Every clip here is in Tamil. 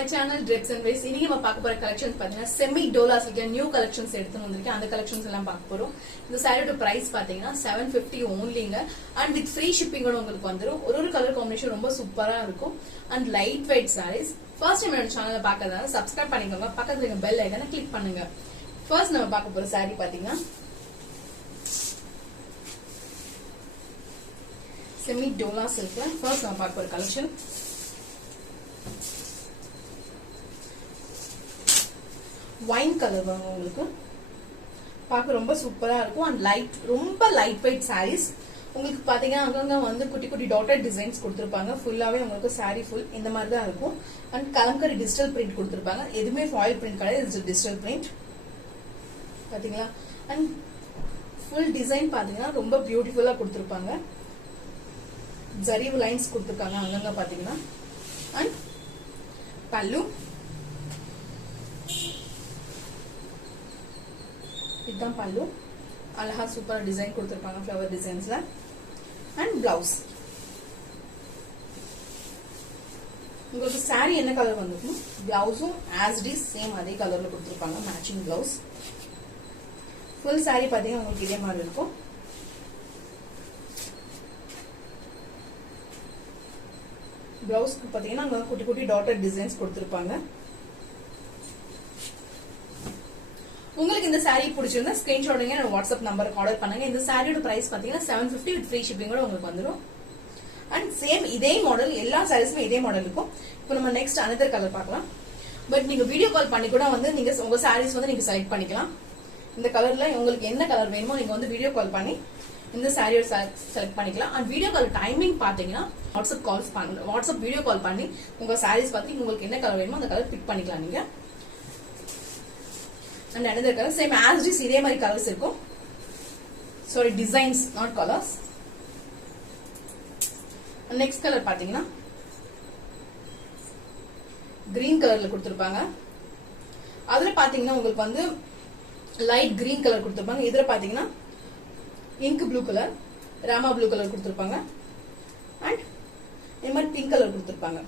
my channel Drips and Waves. இன்னைக்கு நம்ம பார்க்க போற collections பாத்தீங்கன்னா semi dola silk new collections எடுத்து வந்திருக்கேன். அந்த collections எல்லாம் பார்க்க போறோம். இந்த சாரியோட price பாத்தீங்கன்னா 750 onlyங்க and with free shipping ஓட உங்களுக்கு வந்துரும். ஒரு color combination ரொம்ப சூப்பரா இருக்கும் and light weight sarees. First time என்னோட சேனலை பார்க்கறதால subscribe பண்ணிக்கோங்க. பக்கத்துல இருக்க bell icon-ஐ click பண்ணுங்க. First நம்ம பார்க்க போற saree பாத்தீங்கன்னா semi dola silk. First நம்ம பார்க்க போற collection wine color வாங்க உங்களுக்கு பார்க்க ரொம்ப சூப்பரா இருக்கும் and light ரொம்ப லைட் weight sarees உங்களுக்கு பாத்தீங்கன்னா அங்கங்க வந்து குட்டி குட்டி டாட்டட் டிசைன்ஸ் கொடுத்திருப்பாங்க ஃபுல்லாவே உங்களுக்கு saree full இந்த மாதிரி தான் இருக்கும் and கலம்கரி டிஜிட்டல் பிரிண்ட் கொடுத்திருப்பாங்க எதுமே foil print கிடையாது இது டிஜிட்டல் பிரிண்ட் பாத்தீங்களா and full டிசைன் பாத்தீங்கன்னா ரொம்ப பியூட்டிஃபுல்லா கொடுத்திருப்பாங்க ஜரி லைன்ஸ் கொடுத்திருக்காங்க அங்கங்க பாத்தீங்கன்னா and பல்லு இதுதான் பல்லு அழகா சூப்பர் டிசைன் கொடுத்திருப்பாங்க ஃப்ளவர் டிசைன்ஸ்ல and blouse உங்களுக்கு saree என்ன கலர் வந்திருக்கும் பிளவுஸும் as it is சேம் அதே கலர்ல கொடுத்திருப்பாங்க மேட்சிங் blouse full saree பாத்தீங்கன்னா உங்களுக்கு இதே மாதிரி இருக்கும் பிளவுஸ்க்கு பாத்தீங்கன்னா அங்க குட்டி குட்டி டாட்டட் டிசைன்ஸ் கொடுத்திருப்பாங்க உங்களுக்கு இந்த saree பிடிச்சிருந்தா ஸ்கிரீன்ஷாட் எடுங்க என்னோட வாட்ஸ்அப் நம்பருக்கு ஆர்டர் பண்ணுங்க இந்த சாரியோட பிரைஸ் பாத்தீங்கன்னா 750 வித் ஃப்ரீ ஷிப்பிங் கூட உங்களுக்கு வந்துரும் and சேம் இதே மாடல் எல்லா சாரீஸ்மே இதே மாடல் இருக்கும் இப்போ நம்ம நெக்ஸ்ட் another கலர் பார்க்கலாம் பட் நீங்க வீடியோ கால் பண்ணி கூட வந்து நீங்க உங்க சாரீஸ் வந்து நீங்க செலக்ட் பண்ணிக்கலாம் இந்த கலர்ல உங்களுக்கு என்ன கலர் வேணுமோ நீங்க வந்து வீடியோ கால் பண்ணி இந்த சாரியோட செலக்ட் பண்ணிக்கலாம் and வீடியோ கால் டைமிங் பாத்தீங்கன்னா வாட்ஸ்அப் வீடியோ கால் பண்ணி உங்க சாரீஸ் பார்த்து உங்களுக்கு என்ன கலர் வேணுமோ அந்த கலர் பிக் பண்ணிக்கலாம் நீங்க and another color same as it is இதே மாதிரி கலர்ஸ் இருக்கும் sorry designs not colors and next color பாத்தீங்கன்னா green கலர்ல கொடுத்திருப்பாங்க அதுல பாத்தீங்கன்னா உங்களுக்கு வந்து light green கலர் கொடுத்திருப்பாங்க இதுல பாத்தீங்கன்னா ink blue colour Rama blue colour கொடுத்திருப்பாங்க and இந்த மாதிரி pink கலர் கொடுத்திருப்பாங்க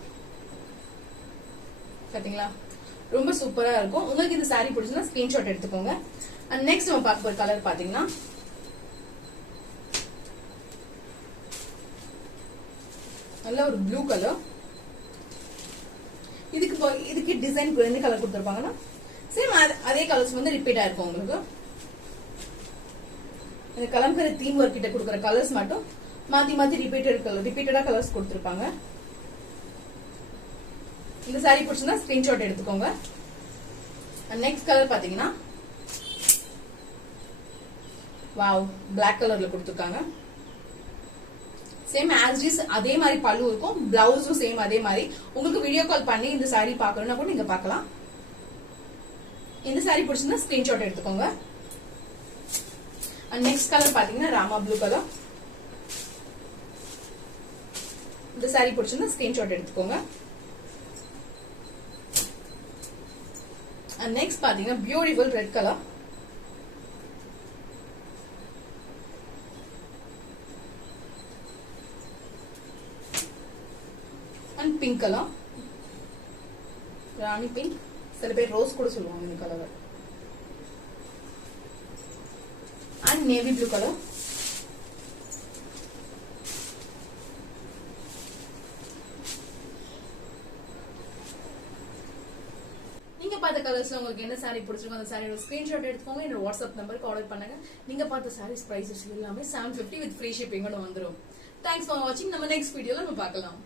பாத்தீங்களா ரொம்ப சூப்பரா இருக்கும் உங்களுக்கு இந்த saree பிடிச்சிருந்தா ஸ்கிரீன்ஷாட் எடுத்துக்கோங்க and next நம்ம பார்க்க போற கலர் பாத்தீங்கன்னா நல்ல ஒரு ப்ளூ கலர் இதுக்கு டிசைன் என்ன கலர் கொடுத்திருப்பாங்கன்னா சேம் அதே கலர்ஸ் வந்து ரிப்பீட் ஆயிருக்கும் உங்களுக்கு இந்த கலம்கரி தீம் ஒர்க் கிட்ட கொடுக்குற கலர்ஸ் மட்டும் மாத்தி ரிப்பீட்டடா கலர்ஸ் கொடுத்திருப்பாங்க இந்த saree பிடிச்சிருந்தா ஸ்கிரீன்ஷாட் எடுத்துக்கோங்க நெக்ஸ்ட் கலர் பாத்தீங்கன்னா வாவ் Black கலர்ல கொடுத்திருக்காங்க சேம் as it is அதே மாதிரி பல்லு இருக்கும் பிளவுஸும் சேம் அதே மாதிரி உங்களுக்கு வீடியோ கால் பண்ணி இந்த saree பார்க்கணும்னா கூட நீங்க பார்க்கலாம் இந்த saree பிடிச்சிருந்தா ஸ்கிரீன்ஷாட் எடுத்துக்கோங்க நெக்ஸ்ட் கலர் பாத்தீங்கன்னா ராமா ப்ளூ கலர் இந்த saree பிடிச்சிருந்தா ஸ்கிரீன்ஷாட் எடுத்துக்கோங்க and next பாத்தீங்கன்னா beautiful red color and pink color Rani pink சில பேர் ரோஸ் கூட சொல்லுவாங்க இந்த colour and navy blue color பார்த்த கலர்ஸ்ல உங்களுக்கு என்ன saree பிடிச்சிருக்கோ அந்த சாரியோட ஸ்கிரீன்ஷாட் எடுத்துக்கோங்க என்னோட வாட்ஸ்அப் நம்பருக்கு ஆர்டர் பண்ணுங்க நீங்க பார்த்த sarees prices எல்லாமே 750 with free shipping ஓட வந்துரும். Thanks for watching. நம்ம நெக்ஸ்ட் வீடியோல நம்ம பார்க்கலாம்.